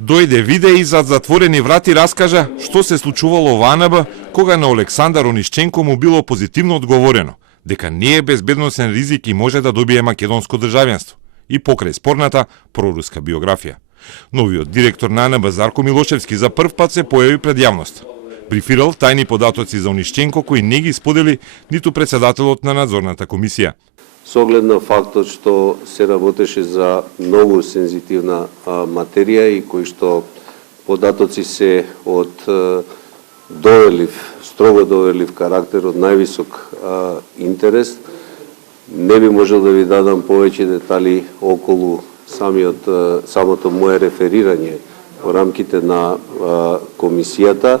Дојде виде и зад затворени врати раскажа што се случувало во АНБ кога на Олександар Онишченко му било позитивно одговорено дека не е безбедносен ризик и може да добие македонско државјанство и покрај спорната проруска биографија. Новиот директор на АНБ Зарко Милошевски за прв пат се појави пред јавност. Брифирал тајни податоци за Онишченко кои не ги сподели ниту председателот на надзорната комисија. С оглед на фактот што се работеше за многу сензитивна материја и кои што податоци се од строго доверлив карактер, од највисок интерес, не би можел да ви дадам повеќе детали околу самото мое реферирање во рамките на комисијата,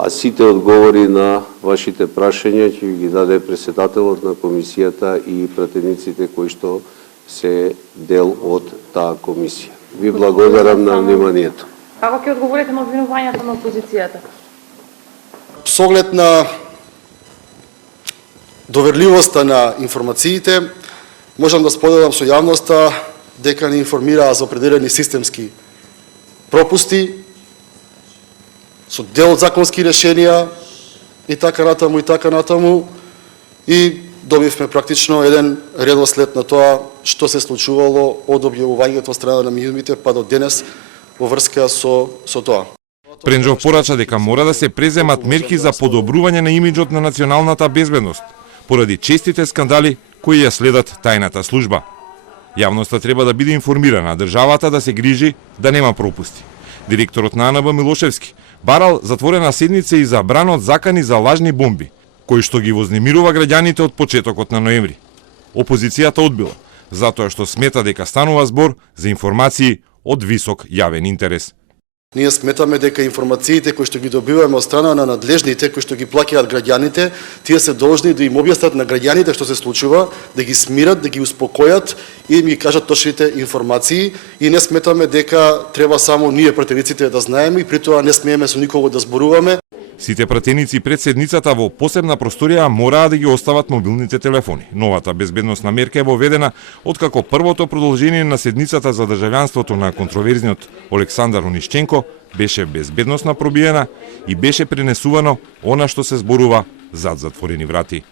а сите одговори на вашите прашања ќе ги даде председателот на комисијата и пратениците кои што се дел од таа комисија. Ви благодарам на вниманието. Како ќе одговорите на обвинувањата на опозицијата? Со оглед на доверливоста на информациите, можам да споделам со јавноста дека не информираа за определени системски пропусти, со дел од законски решенија и така натаму и добивме практично еден редослед на тоа што се случувало од објавувањето од страна на медиумите па до денес во врска со тоа. Пренџов порача дека мора да се преземат мерки за подобрување на имиџот на националната безбедност поради честите скандали кои ја следат тајната служба. Јавноста треба да биде информирана, државата да се грижи да нема пропусти. Директорот на АНБ Милошевски барал затворена седница и забран од закани за лажни бомби, кои што ги вознемирува граѓаните од почетокот на ноември. Опозицијата одбила, затоа што смета дека станува збор за информации од висок јавен интерес. Ние сметаме дека информациите кои што ги добиваме од страна на надлежните, кои што ги плаќаат граѓаните, тие се должни да им објаснат на граѓаните што се случува, да ги смират, да ги успокојат и им ги кажат точните информации. И не сметаме дека треба само ние пратениците да знаеме и при тоа не смееме со никого да зборуваме. Сите пратеници пред седницата во посебна просторија мораа да ги остават мобилните телефони. Новата безбедносна мерка е воведена откако првото продолжение на седницата за државјанството на контроверзниот Олександар Онишченко беше безбедносна пробиена и беше пренесувано она што се зборува зад затворени врати.